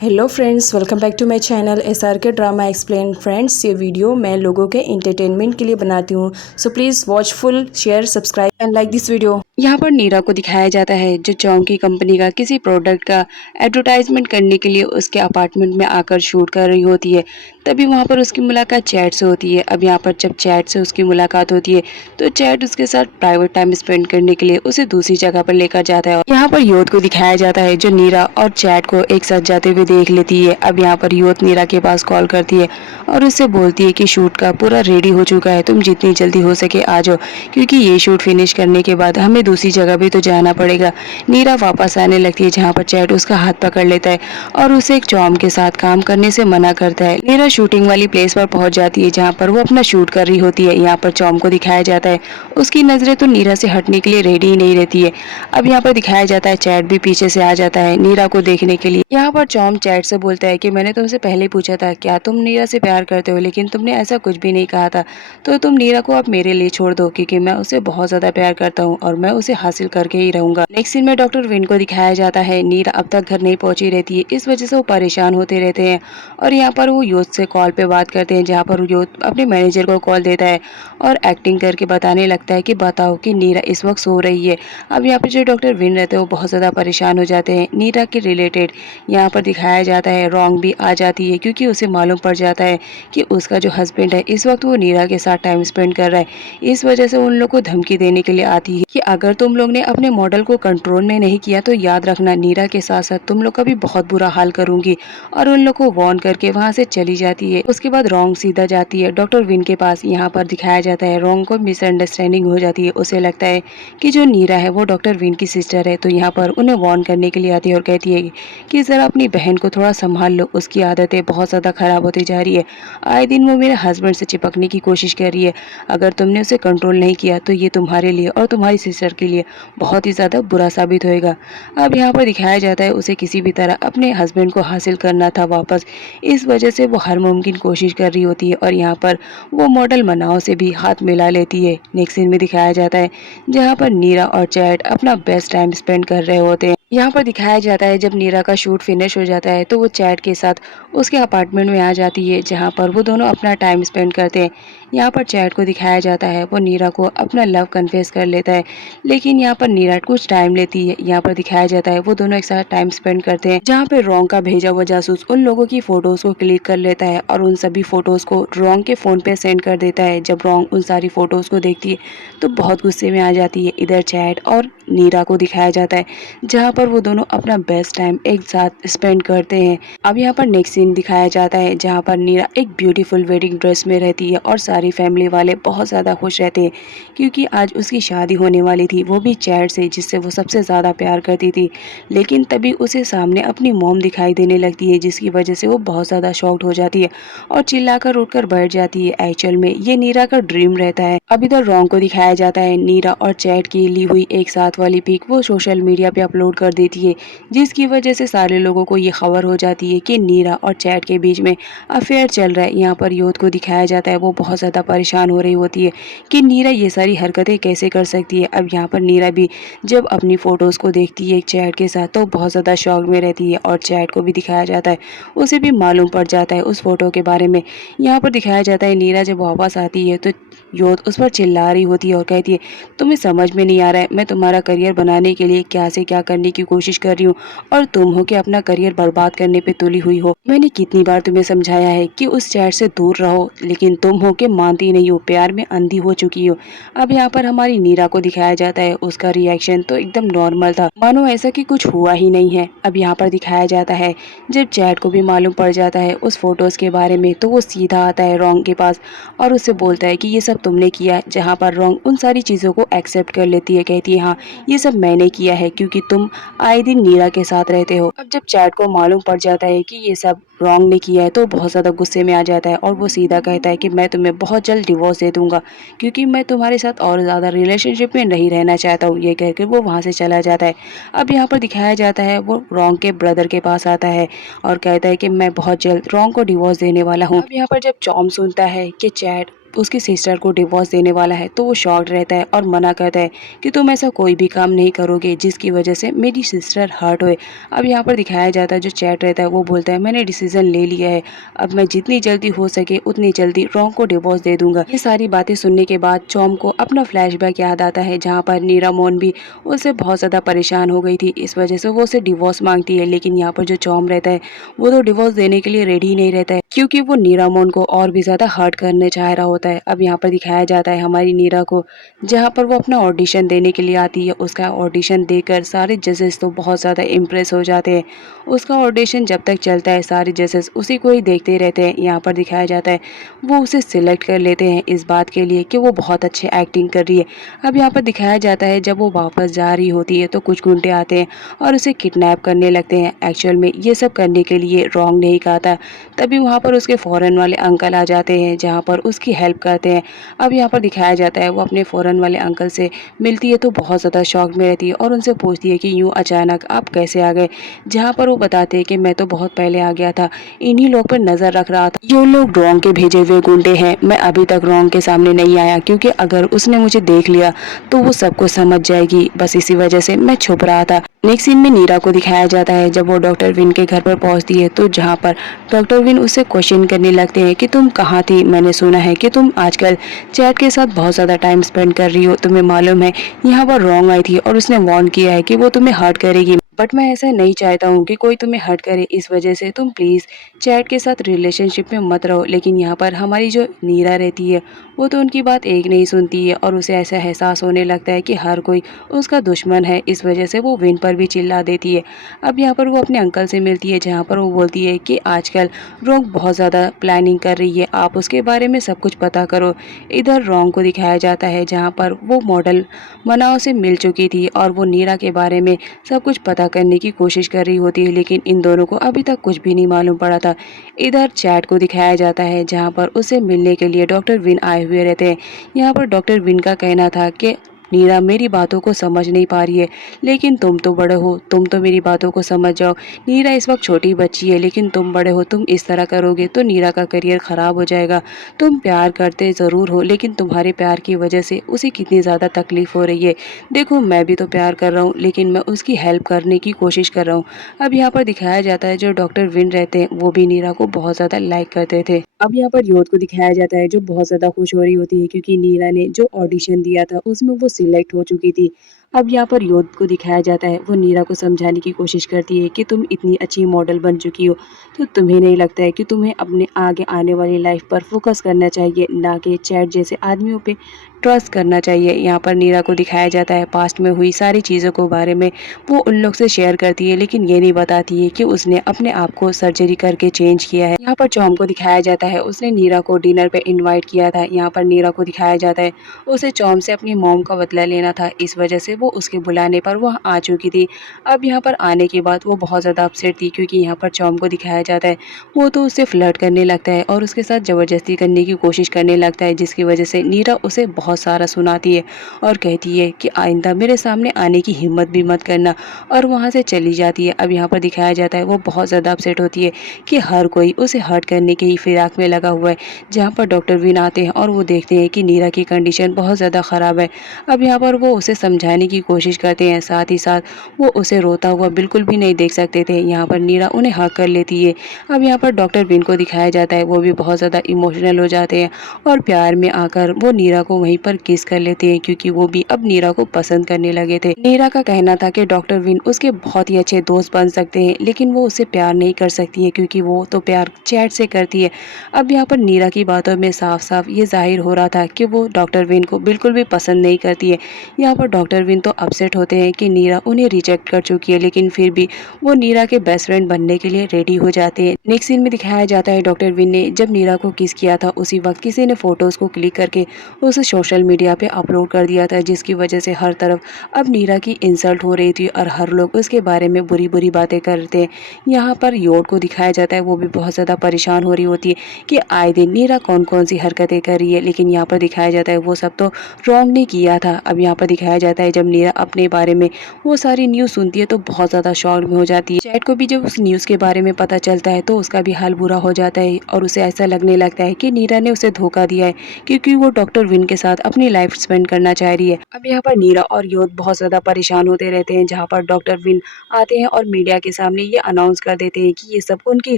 Hello friends, welcome back to my channel SRK drama explain. Friends, ये video मैं लोगों के एंटरटेनमेंट के लिए बनाती हूँ, so please watch full, share, subscribe and like this video. यहाँ पर नीरा को दिखाया जाता है जो चौंकी कंपनी का किसी प्रोडक्ट का एडवर्टाइजमेंट करने के लिए उसके अपार्टमेंट में आकर शूट कर रही होती है। तभी वहाँ पर उसकी मुलाकात चैट से होती है। अब यहाँ पर जब चैट से उसकी मुलाकात होती है तो चैट उसके साथ प्राइवेट टाइम स्पेंड करने के लिए उसे दूसरी जगह पर लेकर जाता है। यहाँ पर योद को दिखाया जाता है जो नीरा और चैट को एक साथ जाते हुए देख लेती है। अब यहाँ पर योद नीरा के पास कॉल करती है और उससे बोलती है कि शूट का पूरा रेडी हो चुका है, तुम जितनी जल्दी हो सके आ जाओ, क्योंकि ये शूट फिनिश करने के बाद हमें दूसरी जगह भी तो जाना पड़ेगा। नीरा वापस आने लगती है जहाँ पर चैट उसका हाथ पकड़ लेता है और उसे एक चॉम के साथ काम करने से मना करता है। नीरा शूटिंग वाली प्लेस पर पहुंच जाती है जहाँ पर वो अपना शूट कर रही होती है। यहाँ पर चॉम को दिखाया जाता है, उसकी नजरें तो नीरा से हटने के लिए रेडी ही नहीं रहती है। अब यहाँ पर दिखाया जाता है चैट भी पीछे से आ जाता है नीरा को देखने के लिए। यहाँ पर चॉम चैट से बोलता है कि मैंने तुमसे पहले पूछा था क्या तुम नीरा से प्यार करते हो, लेकिन तुमने ऐसा कुछ भी नहीं कहा था, तो तुम नीरा को अब मेरे लिए छोड़ दो, क्योंकि मैं उसे बहुत ज्यादा प्यार करता हूँ और मैं उसे हासिल करके ही रहूंगा। नेक्स्ट सीन में डॉक्टर विन को दिखाया जाता है। नीरा अब तक घर नहीं पहुंची रहती है, इस वजह से वो परेशान होते रहते हैं और यहाँ पर वो योद से कॉल पे बात करते हैं, जहाँ पर योद अपने मैनेजर को कॉल देता है और एक्टिंग करके बताने लगता है कि बताओ कि नीरा इस वक्त सो रही है। अब यहाँ पर जो डॉक्टर विन रहते हैं वो बहुत ज़्यादा परेशान हो जाते हैं। नीरा के रिलेटेड यहाँ पर दिखाया जाता है रॉन्ग भी आ जाती है, क्योंकि उसे मालूम पड़ जाता है कि उसका जो हस्बैंड है इस वक्त वो नीरा के साथ टाइम स्पेंड कर रहा है। इस वजह से उन लोग को धमकी देने के लिए आती है कि अगर तुम लोग ने अपने मॉडल को कंट्रोल में नहीं किया तो याद रखना नीरा के साथ साथ तुम लोग का भी बहुत बुरा हाल करूंगी, और उन लोग को वार्न करके वहां से चली जाती है। उसके बाद रॉन्ग सीधा जाती है डॉक्टर विन के पास। यहाँ पर दिखाया जाता है रॉन्ग को मिसअंडरस्टैंडिंग हो जाती है, उसे लगता है कि जो नीरा है वो डॉक्टर विन की सिस्टर है, तो यहाँ पर उन्हें वार्न करने के लिए आती है और कहती है कि जरा अपनी बहन को थोड़ा संभाल लो, उसकी आदतें बहुत ज़्यादा खराब होती जा रही है, आए दिन वो मेरे हस्बैंड से चिपकने की कोशिश कर रही है, अगर तुमने उसे कंट्रोल नहीं किया तो ये तुम्हारे लिए और तुम्हारी सिस्टर के लिए बहुत ही ज़्यादा बुरा साबित होएगा। अब यहाँ पर दिखाया जाता है उसे किसी भी तरह अपने हस्बैंड को हासिल करना था वापस, इस वजह से वो हर मुमकिन कोशिश कर रही होती है और यहाँ पर वो मॉडल मनाओ से भी हाथ मिला लेती है। नेक्स्ट सीन में दिखाया जाता है जहाँ पर नीरा और चैट अपना बेस्ट टाइम स्पेंड कर रहे होते हैं। यहाँ पर दिखाया जाता है जब नीरा का शूट फिनिश हो जाता है तो वो चैट के साथ उसके अपार्टमेंट में आ जाती है, जहाँ पर वो दोनों अपना टाइम स्पेंड करते हैं। यहाँ पर चैट को दिखाया जाता है वो नीरा को अपना लव कन्फेस कर लेता है, लेकिन यहाँ पर नीरा कुछ टाइम लेती है। यहाँ पर दिखाया जाता है वो दोनों एक साथ टाइम स्पेंड करते हैं, जहाँ पे रॉन्ग का भेजा हुआ जासूस उन लोगों की फोटोज को क्लिक कर लेता है और उन सभी फोटोज को रॉन्ग के फोन पे सेंड कर देता है। जब रॉन्ग उन सारी फोटोज को देखती है तो बहुत गुस्से में आ जाती है। इधर चैट और नीरा को दिखाया जाता है जहाँ पर वो दोनों अपना बेस्ट टाइम एक साथ स्पेंड करते हैं। अब यहाँ पर नेक्स्ट सीन दिखाया जाता है जहाँ पर नीरा एक ब्यूटीफुल वेडिंग ड्रेस में रहती है और सारी फैमिली वाले बहुत ज़्यादा खुश रहते हैं, क्योंकि आज उसकी शादी होने वाली थी, वो भी चैट से जिससे वो सबसे ज़्यादा प्यार करती थी। लेकिन तभी उसे सामने अपनी मॉम दिखाई देने लगती है, जिसकी वजह से वो बहुत ज़्यादा शॉक्ड हो जाती है और चिल्लाकर उठकर बैठ जाती है। एक्चुअल में ये नीरा का ड्रीम रहता है। अब इधर रॉन्ग को दिखाया जाता है नीरा और चैट की ली हुई एक साथ वाली पिक वो सोशल मीडिया पे अपलोड कर देती है, जिसकी वजह से सारे लोगों को ये खबर हो जाती है कि नीरा और चैट के बीच में अफेयर चल रहा है। यहाँ पर योद को दिखाया जाता है वो बहुत ज़्यादा परेशान हो रही होती है कि नीरा ये सारी हरकतें कैसे कर सकती है। अब यहाँ पर नीरा भी जब अपनी फ़ोटोज़ को देखती है एक चैट के साथ तो बहुत ज़्यादा शॉक में रहती है, और चैट को भी दिखाया जाता है उसे भी मालूम पड़ जाता है उस फोटो के बारे में। यहाँ पर दिखाया जाता है नीरा जब वापस आती है तो योद उस पर चिल्ला रही होती है और कहती है तुम्हें समझ में नहीं आ रहा है, मैं तुम्हारा करियर बनाने के लिए क्या से क्या करने की कोशिश कर रही हूँ और तुम हो कि अपना करियर बर्बाद करने पे तुली हुई हो। मैंने कितनी बार तुम्हें समझाया है कि उस चैट से दूर रहो, लेकिन तुम हो के मानती नहीं हो, प्यार में अंधी हो चुकी हो। अब यहाँ पर हमारी नीरा को दिखाया जाता है उसका रिएक्शन तो एकदम नॉर्मल था, मानो ऐसा कि कुछ हुआ ही नहीं है। अब यहाँ पर दिखाया जाता है जब चैट को भी मालूम पड़ जाता है उस फोटोज के बारे में तो वो सीधा आता है रॉन्ग के पास और उससे बोलता है कि ये सब तुमने किया, जहाँ पर रॉन्ग उन सारी चीज़ों को एक्सेप्ट कर लेती है, कहती है हाँ ये सब मैंने किया है क्योंकि तुम आए दिन नीरा के साथ रहते हो। अब जब चैट को मालूम पड़ जाता है कि ये सब रॉन्ग ने किया है तो बहुत ज़्यादा गुस्से में आ जाता है और वो सीधा कहता है कि मैं तुम्हें बहुत जल्द डिवोर्स दे दूंगा, क्योंकि मैं तुम्हारे साथ और ज़्यादा रिलेशनशिप में नहीं रहना चाहता हूँ। ये कहकर वो वहाँ से चला जाता है। अब यहाँ पर दिखाया जाता है वो रॉन्ग के ब्रदर के पास आता है और कहता है कि मैं बहुत जल्द रॉन्ग को डिवोर्स देने वाला हूँ। अब यहाँ पर जब चॉम सुनता है कि चैट उसकी सिस्टर को डिवोर्स देने वाला है, तो वो शॉक्ड रहता है और मना करता है कि तुम ऐसा कोई भी काम नहीं करोगे जिसकी वजह से मेरी सिस्टर हर्ट होए। अब यहाँ पर दिखाया जाता है जो चैट रहता है वो बोलता है मैंने डिसीजन ले लिया है, अब मैं जितनी जल्दी हो सके उतनी जल्दी रॉन्ग को डिवोर्स दे दूंगा। ये सारी बातें सुनने के बाद चॉम को अपना फ्लैशबैक याद आता है जहाँ पर नीरा मोन भी उससे बहुत ज़्यादा परेशान हो गई थी, इस वजह से वो उसे डिवोर्स मांगती है। लेकिन यहाँ पर जो चॉम रहता है वो तो डिवोर्स देने के लिए रेडी नहीं रहता है, क्योंकि वो नीरा मोन को और भी ज़्यादा हर्ट करने चाह रहा होता है। अब यहाँ पर दिखाया जाता है हमारी नीरा को, जहाँ पर वो अपना ऑडिशन देने के लिए आती है। उसका ऑडिशन देकर सारे जजेस तो बहुत ज़्यादा इम्प्रेस हो जाते हैं। उसका ऑडिशन जब तक चलता है सारे जजेस उसी को ही देखते रहते हैं। यहाँ पर दिखाया जाता है वो उसे सिलेक्ट कर लेते हैं इस बात के लिए कि वो बहुत अच्छे एक्टिंग कर रही है। अब यहाँ पर दिखाया जाता है जब वो वापस जा रही होती है तो कुछ गुंडे आते हैं और उसे किडनैप करने लगते हैं। एक्चुअल में ये सब करने के लिए रॉन्ग नहीं कहा था। तभी वहाँ पर उसके फॉरेन वाले अंकल आ जाते हैं जहाँ पर उसकी हेल्प करते हैं। अब यहाँ पर दिखाया जाता है वो अपने फॉरेन वाले अंकल से मिलती है तो बहुत ज़्यादा शॉक में रहती है और उनसे पूछती है कि यूँ अचानक आप कैसे आ गए, जहाँ पर वो बताते हैं कि मैं तो बहुत पहले आ गया था, इन्हीं लोग पर नज़र रख रहा था, जो लोग रोंग के भेजे हुए गुंडे हैं। मैं अभी तक रोंग के सामने नहीं आया क्योंकि अगर उसने मुझे देख लिया तो वो सबको समझ जाएगी, बस इसी वजह से मैं छुप रहा था। नेक्स्ट सीन में नीरा को दिखाया जाता है जब वो डॉक्टर विन के घर पर पहुंचती है तो जहां पर डॉक्टर विन उससे क्वेश्चन करने लगते हैं कि तुम कहाँ थी, मैंने सुना है कि तुम आजकल चैट के साथ बहुत ज़्यादा टाइम स्पेंड कर रही हो, तुम्हें मालूम है यहाँ पर रॉन्ग आई थी और उसने वार्न किया है कि वो तुम्हें हर्ट करेगी, बट मैं ऐसा नहीं चाहता हूँ कि कोई तुम्हें हर्ट करे, इस वजह से तुम प्लीज़ चैट के साथ रिलेशनशिप में मत रहो। लेकिन यहाँ पर हमारी जो नीरा रहती है वो तो उनकी बात एक नहीं सुनती है और उसे ऐसा एहसास होने लगता है कि हर कोई उसका दुश्मन है, इस वजह से वो विन पर भी चिल्ला देती है। अब यहाँ पर वो अपने अंकल से मिलती है जहाँ पर वो बोलती है कि आजकल रोंग बहुत ज़्यादा प्लानिंग कर रही है, आप उसके बारे में सब कुछ पता करो। इधर रोंग को दिखाया जाता है जहाँ पर वो मॉडल मनाओ से मिल चुकी थी और वो नीरा के बारे में सब कुछ पता करने की कोशिश कर रही होती है, लेकिन इन दोनों को अभी तक कुछ भी नहीं मालूम पड़ा था। इधर चैट को दिखाया जाता है जहाँ पर उसे मिलने के लिए डॉक्टर विन आए हुए रहते हैं। यहाँ पर डॉक्टर विन का कहना था कि नीरा मेरी बातों को समझ नहीं पा रही है, लेकिन तुम तो बड़े हो, तुम तो मेरी बातों को समझ जाओ। नीरा इस वक्त छोटी बच्ची है लेकिन तुम बड़े हो, तुम इस तरह करोगे तो नीरा का करियर ख़राब हो जाएगा। तुम प्यार करते ज़रूर हो लेकिन तुम्हारे प्यार की वजह से उसे कितनी ज़्यादा तकलीफ़ हो रही है। देखो मैं भी तो प्यार कर रहा हूँ लेकिन मैं उसकी हेल्प करने की कोशिश कर रहा हूँ। अब यहाँ पर दिखाया जाता है जो डॉक्टर विन रहते हैं वो भी नीरा को बहुत ज़्यादा लाइक करते थे। अब यहाँ पर योद को दिखाया जाता है जो बहुत ज़्यादा खुश हो रही होती है क्योंकि नीरा ने जो ऑडिशन दिया था उसमें वो सिलेक्ट हो चुकी थी। अब यहाँ पर योद को दिखाया जाता है वो नीरा को समझाने की कोशिश करती है कि तुम इतनी अच्छी मॉडल बन चुकी हो तो तुम्हें नहीं लगता है कि तुम्हें अपने आगे आने वाली लाइफ पर फोकस करना चाहिए, ना कि चैट जैसे आदमियों पे ट्रस्ट करना चाहिए। यहाँ पर नीरा को दिखाया जाता है पास्ट में हुई सारी चीज़ों को बारे में वो उन लोग से शेयर करती है, लेकिन ये नहीं बताती है कि उसने अपने आप को सर्जरी करके चेंज किया है। यहाँ पर चॉम को दिखाया जाता है उसने नीरा को डिनर पे इनवाइट किया था। यहाँ पर नीरा को दिखाया जाता है उसे चॉम से अपनी मॉम का बदला लेना था, इस वजह से वो उसके बुलाने पर वह आ चुकी थी। अब यहाँ पर आने के बाद वो बहुत ज़्यादा अपसेट थी क्योंकि यहाँ पर चॉम को दिखाया जाता है वो तो उससे फ्लर्ट करने लगता है और उसके साथ ज़बरदस्ती करने की कोशिश करने लगता है, जिसकी वजह से नीरा उसे बहुत सारा सुनाती है और कहती है कि आइंदा मेरे सामने आने की हिम्मत भी मत करना, और वहाँ से चली जाती है। अब यहाँ पर दिखाया जाता है वो बहुत ज़्यादा अपसेट होती है कि हर कोई उसे हर्ट करने के ही फिराक में लगा हुआ है। जहाँ पर डॉक्टर विन आते हैं और वो देखते हैं कि नीरा की कंडीशन बहुत ज़्यादा ख़राब है। अब यहाँ पर वो उसे समझाने की कोशिश करते हैं, साथ ही साथ वो उसे रोता हुआ बिल्कुल भी नहीं देख सकते थे। यहाँ पर नीरा उन्हें हक कर लेती है। अब यहाँ पर डॉक्टर विन को दिखाया जाता है वो भी बहुत ज़्यादा इमोशनल हो जाते हैं और प्यार में आकर वो नीरा को वहीं पर किस कर लेते हैं क्योंकि वो भी अब नीरा को पसंद करने लगे थे। नीरा का कहना था कि डॉक्टर विन उसके बहुत ही अच्छे दोस्त बन सकते हैं लेकिन वो उससे प्यार नहीं कर सकती है क्योंकि वो तो प्यार चैट से करती है। अब यहाँ पर नीरा की बातों में साफ साफ ये जाहिर हो रहा था कि वो डॉक्टर विन को बिल्कुल भी पसंद नहीं करती है। यहाँ पर डॉक्टर विन तो अपसेट होते हैं कि नीरा उन्हें रिजेक्ट कर चुकी है, लेकिन फिर भी वो नीरा के बेस्ट फ्रेंड बनने के लिए रेडी हो जाते हैं। नेक्स्ट सीन में दिखाया जाता है डॉक्टर विन ने जब नीरा को किस किया था उसी वक्त किसी ने फोटोज को क्लिक करके उसे सोशल मीडिया पे अपलोड कर दिया था, जिसकी वजह से हर तरफ अब नीरा की इंसल्ट हो रही थी और हर लोग उसके बारे में बुरी बुरी बातें करते हैं। यहाँ पर योड को दिखाया जाता है वो भी बहुत ज़्यादा परेशान हो रही होती है कि आए दिन नीरा कौन कौन सी हरकतें कर रही है, लेकिन यहाँ पर दिखाया जाता है वो सब तो रॉन्ग नहीं किया था। अब यहाँ पर दिखाया जाता है जब नीरा अपने बारे में वो सारी न्यूज़ सुनती है तो बहुत ज़्यादा शॉक में हो जाती है। चैट को भी जब उस न्यूज़ के बारे में पता चलता है तो उसका भी हाल बुरा हो जाता है और उसे ऐसा लगने लगता है कि नीरा ने उसे धोखा दिया है, क्योंकि वो डॉक्टर विन के साथ अपनी लाइफ स्पेंड करना चाह रही है। अब यहाँ पर नीरा और योद बहुत ज़्यादा परेशान होते रहते हैं, जहाँ पर डॉक्टर विन आते हैं और मीडिया के सामने ये अनाउंस कर देते हैं कि ये सब उनकी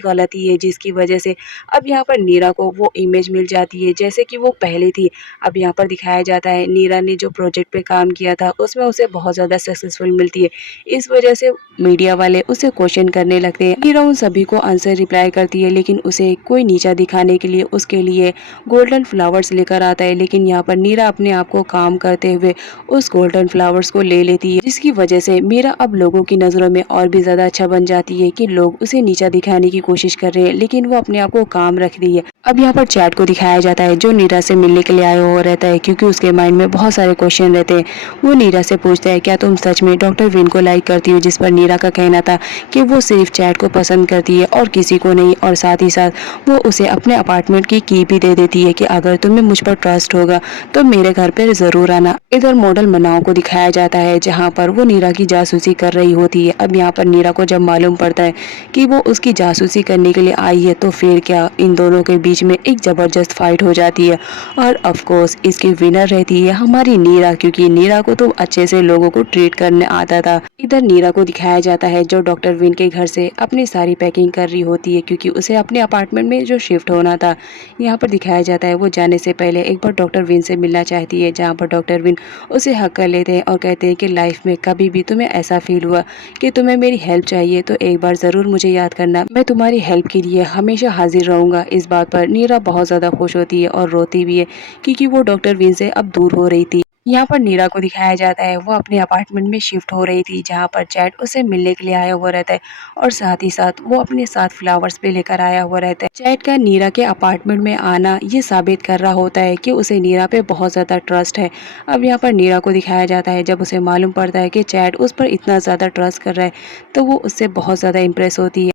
गलती है, जिसकी वजह से अब यहाँ पर नीरा को वो इमेज मिल जाती है जैसे कि वो पहले थी। अब यहाँ पर दिखाया जाता है नीरा ने जो प्रोजेक्ट पे काम किया था उसमें उसे बहुत ज़्यादा सक्सेसफुल मिलती है। इस वजह से मीडिया वाले उसे क्वेश्चन करने लगते हैं। नीरा उन सभी को आंसर रिप्लाई करती है, लेकिन उसे कोई नीचा दिखाने के लिए उसके लिए गोल्डन फ्लावर्स लेकर आता है। लेकिन यहाँ पर नीरा अपने आप को काम करते हुए उस गोल्डन फ्लावर्स को ले लेती है, जिसकी वजह से मीरा अब लोगों की नज़रों में और भी ज़्यादा अच्छा बन जाती है कि लोग उसे नीचा दिखाने की कोशिश कर रहे हैं, लेकिन वो अपने आप को काम रख रही है। अब यहाँ पर चैट को दिखाया जाता है जो नीरा से मिलने के लिए आया हुआ रहता है, क्योंकि उसके माइंड में बहुत सारे क्वेश्चन रहते हैं। वो नीरा से पूछता है, क्या तुम सच में डॉक्टर विन को लाइक करती हो? जिस पर नीरा का कहना था कि वो सिर्फ चैट को पसंद करती है और किसी को नहीं, और साथ ही साथ वो उसे अपने अपार्टमेंट की भी दे देती है कि अगर तुम्हें मुझ पर ट्रस्ट होगा तो मेरे घर पर ज़रूर आना। इधर मॉडल मनाओ को दिखाया जाता है जहाँ पर वो नीरा की जासूसी कर रही होती है। अब यहाँ पर नीरा को जब मालूम पड़ता है कि वो उसकी जासूसी करने के लिए आई है तो फिर क्या, इन दोनों के बीच में एक ज़बरदस्त फाइट हो जाती है और ऑफ कोर्स इसकी विनर रहती है हमारी नीरा, क्योंकि नीरा को तो अच्छे से लोगों को ट्रीट करने आता था। इधर नीरा को दिखाया जाता है जो डॉक्टर विन के घर से अपनी सारी पैकिंग कर रही होती है, क्योंकि उसे अपने अपार्टमेंट में जो शिफ्ट होना था। यहाँ पर दिखाया जाता है वो जाने से पहले एक बार डॉक्टर विन से मिलना चाहती है, जहाँ पर डॉक्टर विन उसे हक कर लेते हैं और कहते हैं कि लाइफ में कभी भी तुम्हें ऐसा फील हुआ कि तुम्हें मेरी हेल्प चाहिए तो एक बार ज़रूर मुझे याद करना, मैं तुम्हारी हेल्प के लिए हमेशा हाजिर रहूँगा। इस बात पर नीरा बहुत ज़्यादा खुश होती है और रोती भी है, क्योंकि वो डॉक्टर विन से अब दूर हो रही थी। यहाँ पर नीरा को दिखाया जाता है वो अपने अपार्टमेंट में शिफ्ट हो रही थी, जहाँ पर चैट उसे मिलने के लिए आया हुआ रहता है और साथ ही साथ वो अपने साथ फ्लावर्स भी लेकर आया हुआ रहता है। चैट का नीरा के अपार्टमेंट में आना ये साबित कर रहा होता है कि उसे नीरा पे बहुत ज़्यादा ट्रस्ट है। अब यहाँ पर नीरा को दिखाया जाता है जब उसे मालूम पड़ता है कि चैट उस पर इतना ज़्यादा ट्रस्ट कर रहा है तो वो उससे बहुत ज़्यादा इम्प्रेस होती है।